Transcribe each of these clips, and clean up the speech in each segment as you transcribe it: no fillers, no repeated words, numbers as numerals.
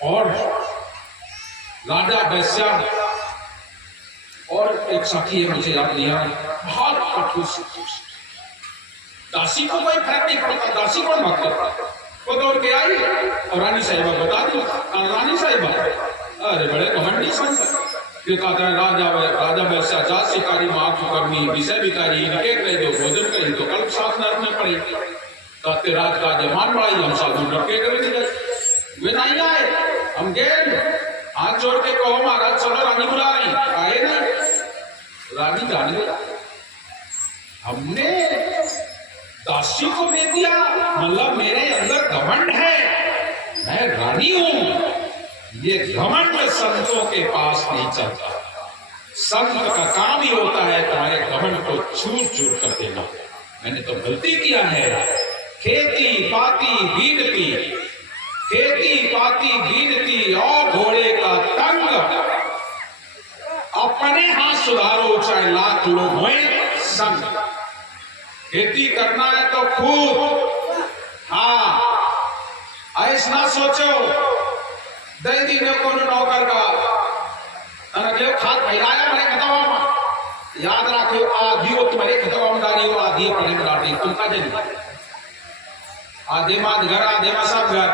और राजा वैश्या और एक साथी है, मुझे याद नहीं आ रहा, बहुत कठोर। दासी को कोई फर्क नहीं पड़ता, दासी कौन बात करता। वो दौड़ के आई और रानी साहिबा बता दी, रानी साहिबा अरे बड़े घमंडी संत, ये कहता है राजा वैश्या जात शिकारी माफ करनी विषय भिखारी इनके कह दो भोजन करें तो कल्प साथ नरक में पड़े। कहते रात का जमान बढ़ाई हम साधु डरके करेंगे, वे नहीं आए, हम गए हाथ जोड़ के कहो महाराज चलो रानी बुला रही, आए नहीं। रानी जान गई हमने दासी को दे दिया, मतलब मेरे अंदर घमंड है, मैं रानी हूं। ये घमंड संतों के पास नहीं चलता। संत का काम ही होता है तुम्हारे घमंड को चूर चूर कर देना। मैंने तो गलती किया है, खेती पाती बीनती, खेती पाती बीनती और घोड़े का तंग, अपने हाथ सुधारो चाहे लाख लोग होए संग। खेती करना है तो खूब, हाँ ऐसा ना सोचो दई दी ने को नौकर का अनगले खाद फैलाया मैंने खतवा याद रखो आधी वो तुम्हारे खतवा में डाली हो आधी पड़े में डाली तुम का जन आधे माद घर आधे मा सब घर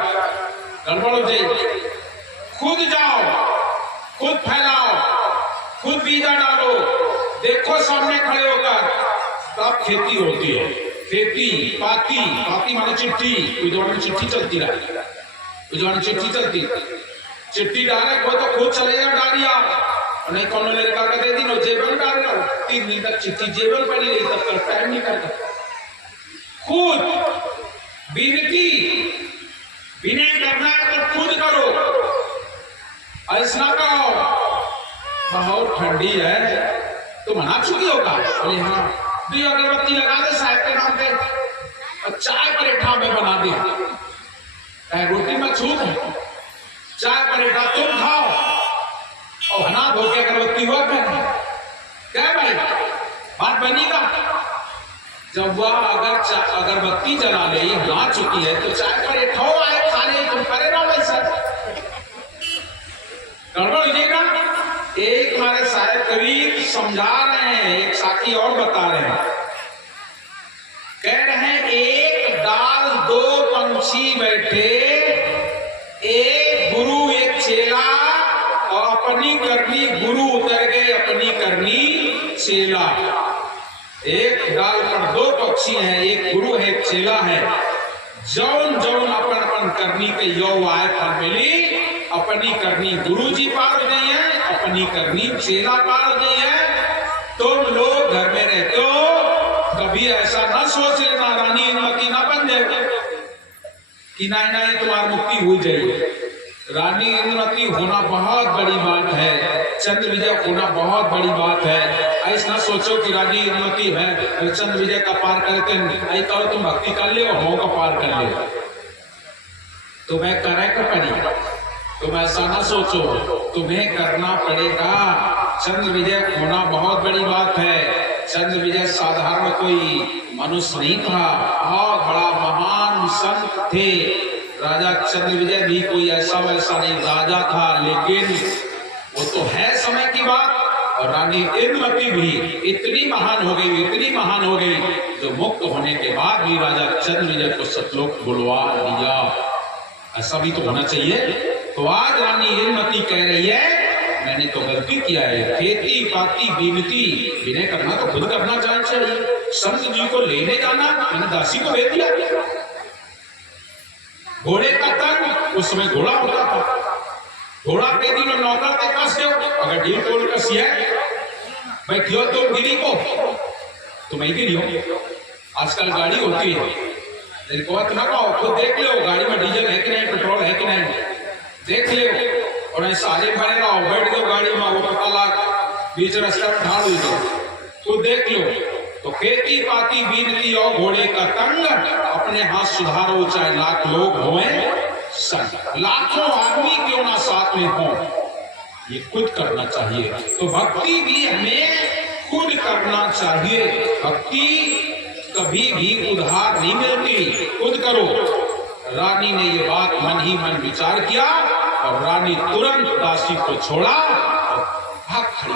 गड़बड़ हो जाए। खुद जाओ, खुद फैलाओ, खुद बीजा डालो, देखो सामने खड़े होकर तब खेती होती है। खेती पाती, पाती माने चिट्ठी, कोई दौड़ में चिट्ठी चलती रही, कोई दौड़ में चिट्ठी चलती, चिट्ठी डाले कोई तो खुद चलेगा डालिया, नहीं कौन लड़का का दे दी नो जेबल डाल लो, 3 दिन तक चिट्ठी जेबल पड़ी रही, तब तक टाइम नहीं करता। खुद विनती विनय करना है तो खुद करो, ऐसा कहो बहुत ठंडी है तो मना चुकी होगा, बोले हाँ भी अगरबत्ती लगा दे साहब के नाम पे और चाय परेठा में बना दे, रोटी में छूट है, चाय परेठा तुम खाओ और हना धोके अगरबत्ती हुआ क्या भाई बात बनेगा। जब वह अगर अगरबत्ती जला ले ला चुकी है तो चाय परेठा आए खाने तुम करे ना वैसा गड़बड़ हो जाएगा। एक हमारे साहिब कबीर समझा रहे हैं, एक साथी और बता रहे हैं, कह रहे हैं एक डाल 2 पंछी बैठे, एक गुरु एक चेला और अपनी करनी गुरु उतर गए अपनी करनी चेला। एक डाल पर 2 पक्षी हैं, एक गुरु है एक चेला है, जौन जौन अपन अपन करनी के यो आए फल मिली, अपनी करनी गुरु जी पार हो गई है, अपनी करनी चेला पार हो गई है। तुम लोग घर में रहते हो, कभी ऐसा ना सोच लेना रानी इनमती ना बन जाएगी कि नहीं तुम्हारी मुक्ति हो जाएगी। रानी इंद्रमती होना बहुत बड़ी बात है, चंद्र विजय होना बहुत बड़ी बात है। ऐसा ना सोचो कि रानी इंद्रमती है चंद्र विजय का पार करते ऐसा करो तुम भक्ति कर ले और का पार कर ले, तुम्हें करे को पड़ेगा, तुम ऐसा ना सोचो, तुम्हें करना पड़ेगा। चंद्र विजय होना बहुत बड़ी बात है। चंद्र विजय साधारण कोई मनुष्य नहीं था, बहुत बड़ा महान संत थे। राजा चंद्र विजय भी कोई ऐसा वैसा नहीं राजा था, लेकिन वो तो है समय की बात। और रानी इंद्रमती भी इतनी महान हो गई, इतनी महान हो गई, जो मुक्त होने के बाद भी राजा चंद्र विजय को सतलोक बुलवा दिया। ऐसा भी तो होना चाहिए। तो आज रानी इंद्रमती कह रही है मैंने तो गलती किया है, खेती पाती बीनती, विनय करना तो खुद करना चाहिए। संत जी को लेने जाना मैंने दासी को दे दिया। घोड़े का तंग, उस समय घोड़ा होता था, घोड़ा पे दिनों नौकर के कस दो, अगर ढील तोड़ कर सिया भाई क्यों तुम गिरी को तुम ही गिरी हो। आजकल गाड़ी होती है, ना कहो खुद देख लो गाड़ी में डीजल है कि नहीं, पेट्रोल है कि नहीं, देख लो और ऐसा आगे बने रहो, बैठ दो गाड़ी में, वो पता लाख बीच रास्ता में ढाल हुई खुद देख लो। तो खेती पाती बीनती और घोड़े का तंग, अपने हाथ सुधारो चाहे लाख लोग होए संग, लाखों आदमी क्यों ना साथ में हो, ये खुद करना चाहिए। तो भक्ति भी हमें खुद करना चाहिए। भक्ति कभी भी उधार नहीं मिलती, खुद करो। रानी ने ये बात मन ही मन विचार किया और रानी तुरंत दासी को छोड़ा और भाग खड़ी।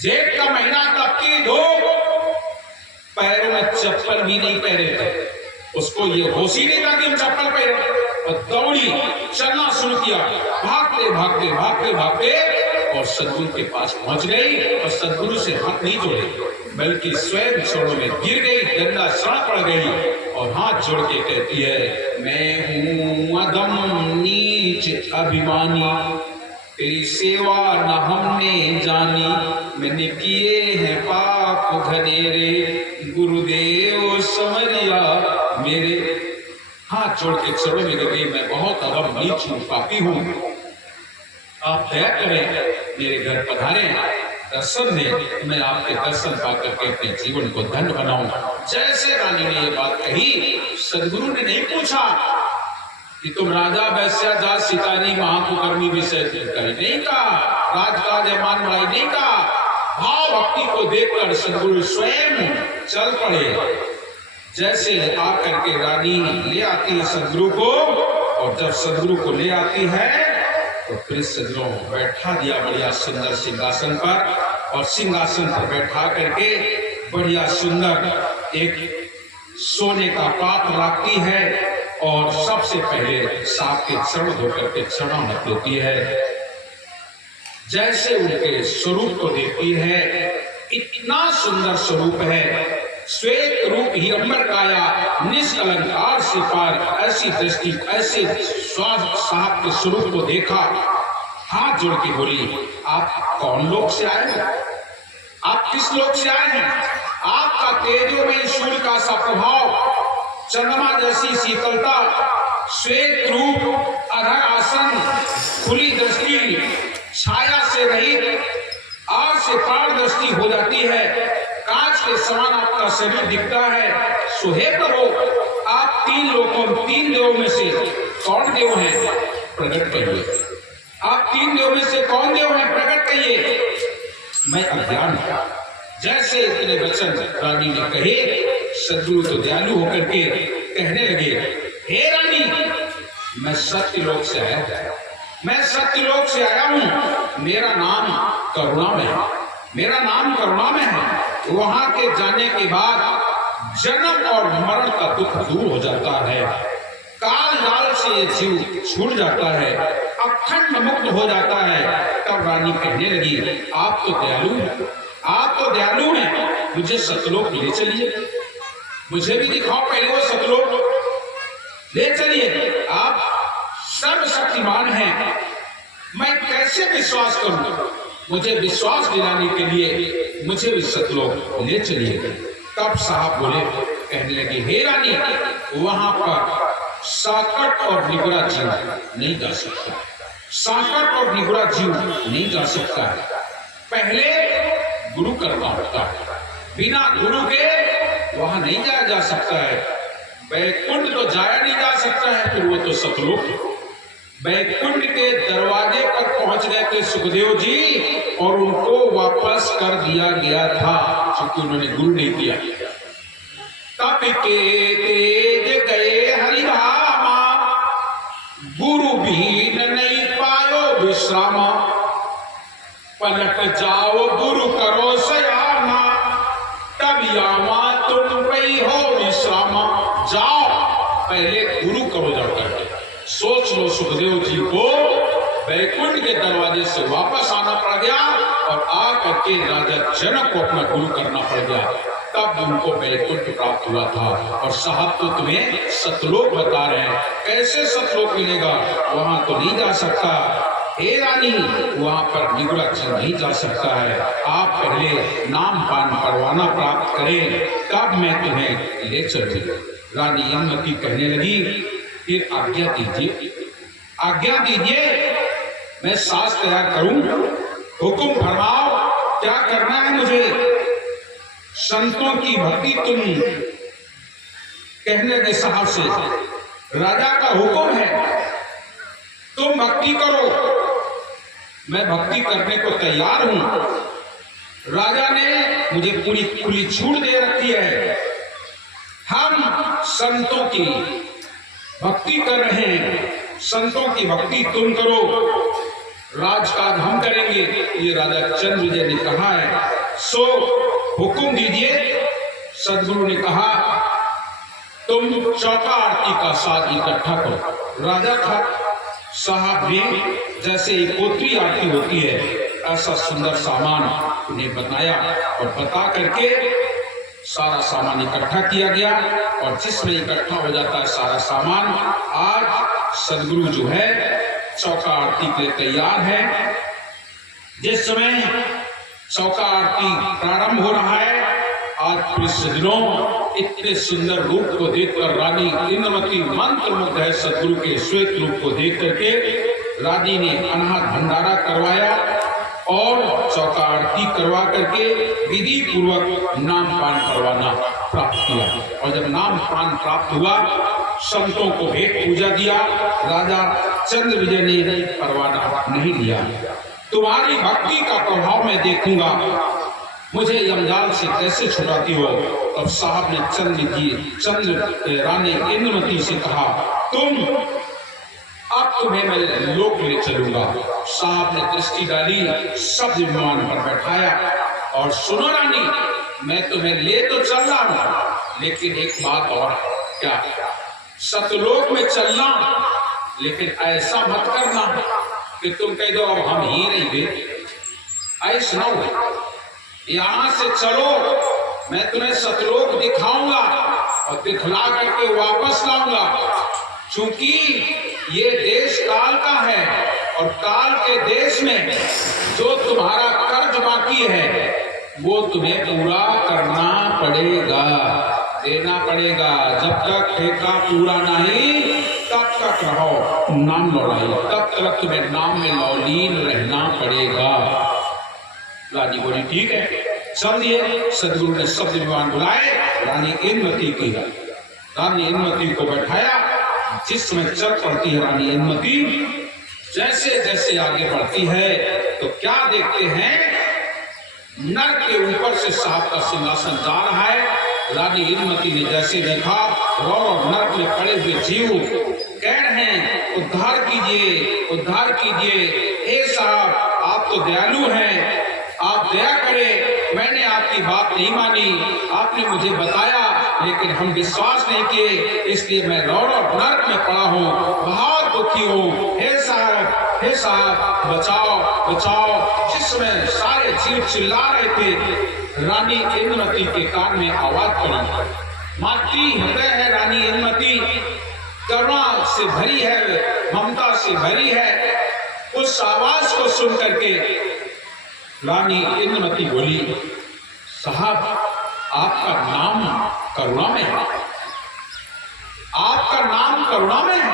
जेठ का महीना, तपती धूप, पैरों में चप्पल भी नहीं पहने थे। उसको ये होश ही नहीं था कि हम चप्पल पहने, और दौड़ी, चलना शुरू किया, भागते भागते भागते भागते और सदगुरु के पास पहुंच गई और सदगुरु से हाथ नहीं जोड़े बल्कि स्वयं चरणों में गिर गई, डंडा शरण पड़ गई और हाथ जोड़ के कहती है, मैं हूं अधम नीच अभिमानी, तेरी सेवा न हमने जानी, मैंने किए हैं पाप घनेरे, गुरुदेव समरिया मेरे। हाथ जोड़ के चरणों में गिर गई, मैं बहुत अधम नीच हूं, पापी हूं, आप दया करें, मेरे घर पधारें, दर्शन दें, मैं आपके दर्शन पाकर के अपने जीवन को धन्य बनाऊं। जैसे रानी ने ये बात कही, सदगुरु ने नहीं पूछा कि तुम राजा वैश्या जात सितारी महाकुकर्मी विषय नहीं कहा, राजकाज मान बढ़ाई नहीं कहा। भाव भक्ति को देखकर सदगुरु स्वयं चल पड़े। जैसे आकर के रानी ले आती है सदगुरु को, और जब सदगुरु को ले आती है तो फिर सदगुरु बैठा दिया बढ़िया सुंदर सिंहासन पर, और सिंहासन पर बैठा करके बढ़िया सुंदर एक सोने का पात्र रखती है और सबसे पहले सांप के चरण धोकर के चढ़ावट देती है। जैसे उनके स्वरूप को देखती है, इतना सुंदर स्वरूप है, श्वेत रूप ही अंबर काया, निष्कलंकार से पार, ऐसी दृष्टि, ऐसे स्वास्थ्य साहब के स्वरूप को देखा, हाथ जोड़ के बोली, आप कौन लोक से आए हैं? आप किस लोक से आए हैं? आपका तेजोमय सूर्य का सा प्रभाव, चंद्रमा जैसी शीतलता, श्वेत रूप, अधर आसन, खुली दृष्टि, छाया से रहित, आर से पार दृष्टि हो जाती है, कांच के समान आपका शरीर दिखता है। सुहे प्रभु, आप तीन लोगों, तीन देवों में से कौन देव हैं? प्रकट करिए। आप तीन देवों में से कौन देव हैं? प्रकट करिए। मैं अज्ञान हूं। जैसे इतने वचन रानी ने कहे, सदगुरु तो दयालु होकर के कहने लगे, हे रानी, मैं सत्यलोक से आया हूं, मैं सत्यलोक से आया हूं, मेरा नाम करुणामय है, मेरा नाम करुणामय है। वहां के जाने के बाद जन्म और मरण का दुख दूर हो जाता है, काल जाल से ये जीव छूट जाता है, अखंड मुक्त हो जाता है। तब रानी कहने लगी, आप तो दयालु हैं, आप तो दयालु हैं, मुझे सतलोक ले चलिए, मुझे भी दिखाओ पहले वो सतलोक, ले चलिए, आप सर्वशक्तिमान हैं, मैं कैसे विश्वास करूं? मुझे विश्वास दिलाने के लिए मुझे भी सतलोक ले चलिए। तब साहब बोले, कहने लगे, हे रानी, वहां पर साकट और निगुरा जीव नहीं जा सकता, साकट और निगुरा जीव नहीं जा सकता है, पहले गुरु करना होता है, बिना गुरु के वहां नहीं जाया जा सकता है। बैकुंठ तो जाया नहीं जा सकता है, फिर वो तो सतलोक। बैकुंठ के दरवाजे पर पहुंच गए थे सुखदेव जी, और उनको वापस कर दिया गया था क्योंकि उन्होंने गुरु नहीं किया। तप के तेज गए हरिरामा, गुरु भी नहीं पायो विश्रामा, पलट जाओ गुरु करो सयाना, तब यामा तुम पई हो विश्रामा। जाओ, पहले गुरु करो जाकर। सोच लो, सुखदेव जी को बैकुंठ के दरवाजे से वापस आना पड़ गया और आकर के राजा जनक को अपना गुरु करना पड़ गया, तब उनको बैकुंठ प्राप्त हुआ था। और साहब तो तुम्हें सतलोक बता रहे हैं, कैसे सतलोक मिलेगा? वहां तो नहीं जा सकता। हे रानी, वहां पर निगुरा जीव नहीं जा सकता है, आप पहले नाम पान परवाना प्राप्त करें, तब मैं तुम्हें ले चलूंगी। रानी यमवती कहने लगी, फिर आज्ञा दीजिए, आज्ञा दीजिए, मैं सास तैयार करूं, हुक्म फरमाओ, क्या करना है मुझे? संतों की भक्ति तुम कहने लगे साहब से, राजा का हुक्म है, तुम भक्ति करो, मैं भक्ति करने को तैयार हूं। राजा ने मुझे पूरी खुली छूट दे रखी है, हम संतों की भक्ति कर रहे हैं, संतों की भक्ति तुम करो, राजकाज हम करेंगे, ये राजा चंद्र विजय ने कहा है। सो हुक्म दीजिए। सदगुरु ने कहा तुम चौका आरती का साथ इकट्ठा करो। राजा था, साहब ने जैसे कोत्री आरती होती है ऐसा सुंदर सामान उन्हें बताया और बता करके सारा सामान इकट्ठा किया गया। और जिसमें इकट्ठा हो जाता है सारा सामान, आज सदगुरु जो है चौका आरती के लिए तैयार है। जिस समय चौका आरती प्रारंभ हो रहा है, आज पूरे सजनों इतने सुंदर रूप को देखकर रानी इंद्रमती मंत्रमुग्ध है। सदगुरु के श्वेत रूप को देख करके रानी ने अनाहत भंडारा करवाया और चौका आरती करवा करके विधि पूर्वक नाम पान करवाना प्राप्त किया। और जब नाम पान प्राप्त हुआ, संतों को भेंट पूजा दिया। राजा चंद्र विजय ने परवाना नहीं लिया। तुम्हारी भक्ति का प्रभाव मैं देखूंगा, मुझे यमजाल से कैसे छुड़ाती हो। अब साहब ने चंद्र रानी इंद्रमती से कहा तुम, अब तुम्हें मैं लोक ले चलूंगा। साहब ने दृष्टि डाली, सब विमान पर बैठाया और सुनो रानी, मैं तुम्हें ले तो चल रहा हूं, लेकिन एक बात और। क्या? सतलोक में चलना, लेकिन ऐसा मत करना कि तुम कह दो अब हम ही नहीं गए। ऐसा ना हो, यहां से चलो, मैं तुम्हें सतलोक दिखाऊंगा और दिखला करके वापस लाऊंगा। क्योंकि ये देश काल का है और काल के देश में जो तुम्हारा कर्ज बाकी है वो तुम्हें पूरा करना पड़ेगा, देना पड़ेगा। जब तक ठेका पूरा नहीं तब तक रहो नाम लौड़ाई, तब तक तुम्हें नाम में लौलीन रहना पड़ेगा। रानी बोली ठीक है, चल दिए। सदगुरु ने सब विद्वान बुलाए, रानी इंद्रमती की, रानी इंद्रमती को बैठाया। जिस समय चल पड़ती है रानी इंद्रमती, जैसे जैसे आगे बढ़ती है तो क्या देखते हैं, नर के ऊपर से साहब का सिंहासन जा रहा है। रानी इंद्रमती ने जैसे देखा, और नरक में पड़े हुए जीव कह रहे हैं उद्धार कीजिए, उद्धार कीजिए, हे साहब आप तो दयालु हैं, आप दया करें। मैंने आपकी बात नहीं मानी, आपने मुझे बताया लेकिन हम विश्वास नहीं किए, इसलिए मैं नरक में पड़ा हूँ, बहुत दुखी हूँ। हे साहब बचाओ बचाओ। जिसमें सारे जीव चिल्ला रहे थे, रानी इंद्रमती के कान में आवाज पड़ी। मातृ हृदय है रानी इंद्रमती, करुणा से भरी है, ममता से भरी है। उस आवाज को सुन करके रानी इंद्रमती बोली, साहब आपका नाम करुणा में है, आपका नाम करुणा में है,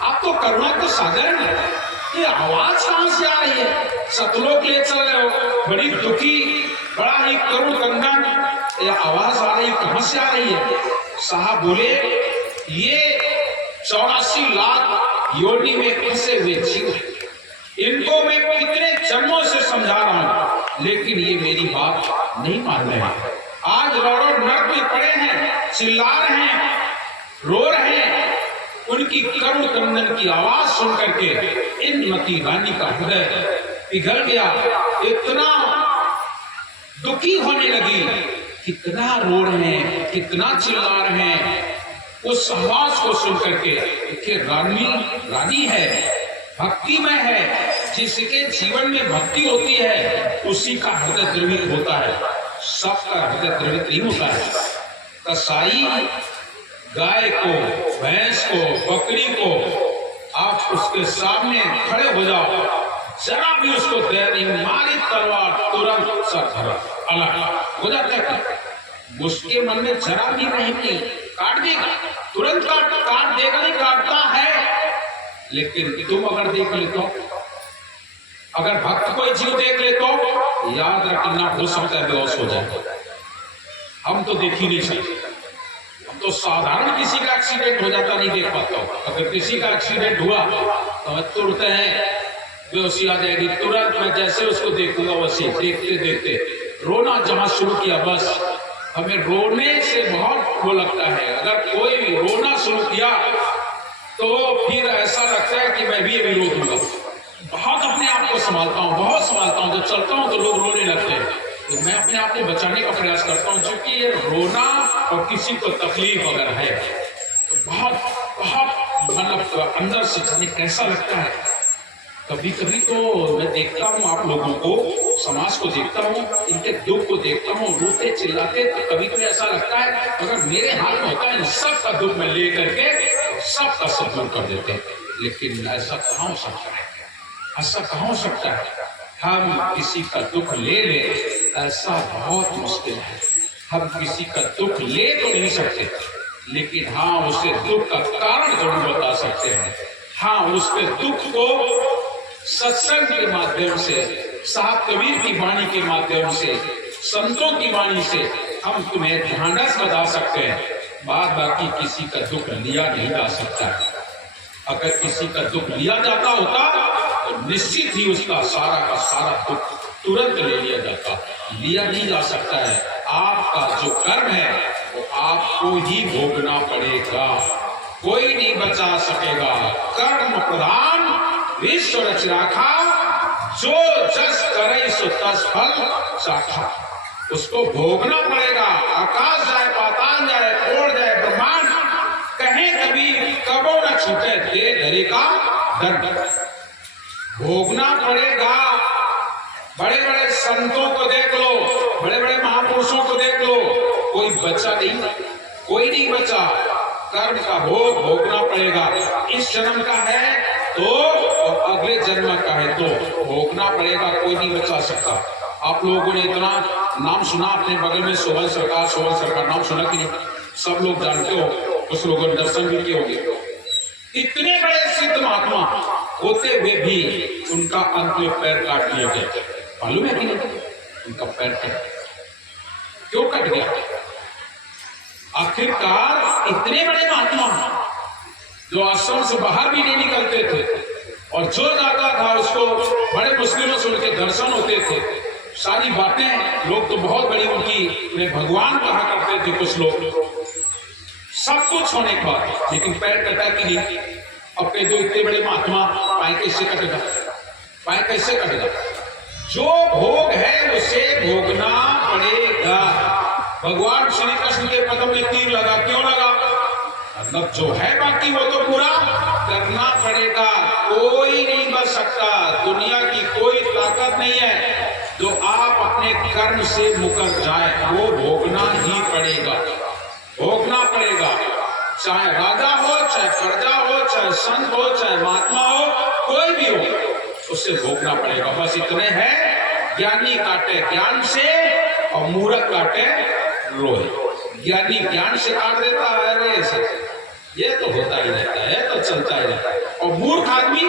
आप तो करुणा के सागर हैं। ये आवाज कहां से आ रही है? सतलोक ले चल रहे हो, बड़ी दुखी, बड़ा ही करुण कंदन, ये आवाज आ रही कहां से आ रही है? साहब बोले, ये 84 लाख योनि में फंसे हुए जीव हैं, इनको मैं कितने जन्मों से समझा रहा हूं, लेकिन ये मेरी बात नहीं मान रहे हैं। आज रो नरक में पड़े हैं, चिल्ला रहे हैं, रो रहे हैं। उनकी करुण क्रंदन की आवाज सुन करके इंद्रमती रानी का हृदय पिघल गया, इतना दुखी होने लगी। कितना रो रहे हैं, कितना चिल्ला रहे हैं। उस आवाज को सुन करके कि रानी है, भक्तिमय है, जिसके जीवन में भक्ति होती है उसी का हृदय द्रवित होता है, सबका हृदय द्रवित नहीं होता है। कसाई गाय को, भैंस को, बकरी को आप उसके सामने खड़े हो जाओ, जरा भी उसको दया नहीं, मारी तलवार तुरंत सर अलग हो जाता है। उसके मन में जरा भी नहीं, काट देगा, तुरंत काट देगा, नहीं काटता है। लेकिन तुम अगर देख ले तो, अगर भक्त कोई जीव देख ले तो याद रखना, हो सकता है बेहोश हो जाए। हम तो देख ही नहीं सकते, हम तो साधारण किसी का एक्सीडेंट हो जाता नहीं देख पाता हूं। अगर किसी का एक्सीडेंट हुआ तो हम तुरंत हैं बेहोशी आ जाएगी, तुरंत मैं जैसे उसको देखूंगा वैसे देखते देखते रोना जहां शुरू किया, बस हमें रोने से बहुत वो लगता है। अगर कोई रोना शुरू किया तो फिर ऐसा लगता है कि मैं भी अभी रो दूंगा। बहुत अपने आप को संभालता हूँ, बहुत संभालता हूँ। जब चलता हूँ तो लोग रोने लगते हैं, तो मैं अपने आप को बचाने का प्रयास करता हूँ, क्योंकि ये रोना और किसी को तकलीफ अगर है तो बहुत बहुत मतलब अंदर से जाने कैसा लगता है। कभी कभी तो मैं देखता हूँ आप लोगों को, समाज को देखता हूँ, इनके दुख को देखता हूँ, रोते चिल्लाते, तो कभी कभी ऐसा लगता है अगर मेरे हाथ में होता है इन सबका दुख में ले करके सबका सब दूर कर देते हैं। लेकिन ऐसा कहाँ हो सकता है, ऐसा कहाँ हो सकता है। हम किसी का दुख ले ले ऐसा बहुत मुश्किल है। हम किसी का दुख ले तो नहीं सकते, लेकिन हाँ उसे दुख का कारण जरूर बता सकते हैं। हाँ उसके दुख को सत्संग के माध्यम से, साहब कबीर की वाणी के माध्यम से, संतों की वाणी से हम तुम्हें ढांढस बता सकते हैं। बाद बाकी किसी का दुख लिया नहीं जा सकता। अगर किसी का दुख लिया जाता होता तो निश्चित ही उसका सारा का सारा दुख तुरंत ले लिया जाता। लिया नहीं जा सकता है। आपका जो कर्म है वो आपको ही भोगना पड़ेगा, कोई नहीं बचा सकेगा। कर्म प्रधान विश्व रच राखा, जो जस करे सो तस फल चाखा। उसको भोगना पड़ेगा। आकाश जाए, पाताल जाए, तोड़ जाए ब्रह्मांड, कहे कभी कबो न छूटे दे धरे का दंड। भोगना पड़ेगा। बड़े बड़े संतों को देख लो, बड़े बड़े महापुरुषों को देख लो, कोई बचा नहीं, कोई नहीं बचा। कर्म का भोग भोगना पड़ेगा। इस जन्म का है तो और अगले जन्म का है तो भोगना पड़ेगा, कोई नहीं बचा सकता। आप लोगों ने इतना नाम सुना अपने बगल में, सोहन सरकार नाम सुना कि नहीं? सब लोग जानते हो, कुछ लोगों ने दर्शन भी किए होंगे। इतने बड़े सिद्ध महात्मा होते हुए भी उनका अंत में पैर काट लिया गया। मालूम है कि नहीं? उनका पैर क्यों कट गया? आखिरकार इतने बड़े महात्मा जो आश्रम से बाहर भी नहीं निकलते थे, और जो जाता था उसको बड़े मुश्किलों से उनके दर्शन होते थे। सारी बातें लोग तो बहुत बड़ी उनकी उन्हें भगवान कहा करते थे कुछ लोग, सब कुछ होने के बाद, लेकिन पैर कटा कि नहीं। अपने दो इतने बड़े महात्मा, पाए कैसे कटेगा? पाए कैसे कटेगा? जो भोग है उसे भोगना पड़ेगा। भगवान श्री कृष्ण के पदों में तीर लगा, क्यों लगा? मतलब जो है बाकी वो तो पूरा करना पड़ेगा। कोई नहीं बच सकता, दुनिया की कोई ताकत नहीं है जो आप अपने कर्म से मुकर जाए, वो भोगना ही पड़ेगा, भोगना पड़ेगा। चाहे राजा हो, चाहे प्रजा हो, चाहे संत हो, चाहे महात्मा हो, कोई भी हो, उससे भोगना पड़ेगा। बस इतने हैं, ज्ञानी काटे ज्ञान से और मूर्ख काटे लोहे। ज्ञानी ज्ञान से काट देता है रेसे, ये तो होता ही रहता है, तो चलता ही रहता है। और मूर्ख आदमी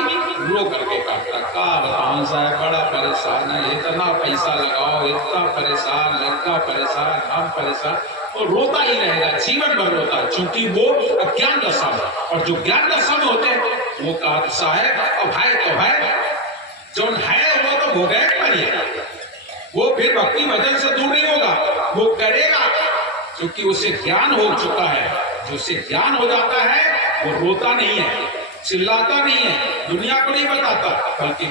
रो करके काटता। का बताऊं साहब, बड़ा परेशान है, इतना पैसा लगाओ, इतना परेशान, लड़का परेशान, हम परेशान, तो रोता ही रहेगा, जीवन भर रोता है, क्योंकि वो अज्ञान दशा में। और जो ज्ञान दशा में होते हैं वो कहा है अब है तो है, जो है वो तो भोगे करिएगा। वो फिर भक्ति भजन से दूर नहीं होगा, वो करेगा, क्योंकि उसे ज्ञान हो चुका है। जो उसे ज्ञान हो जाता है वो रोता नहीं है, चिल्लाता नहीं है, दुनिया को नहीं बताता, बल्कि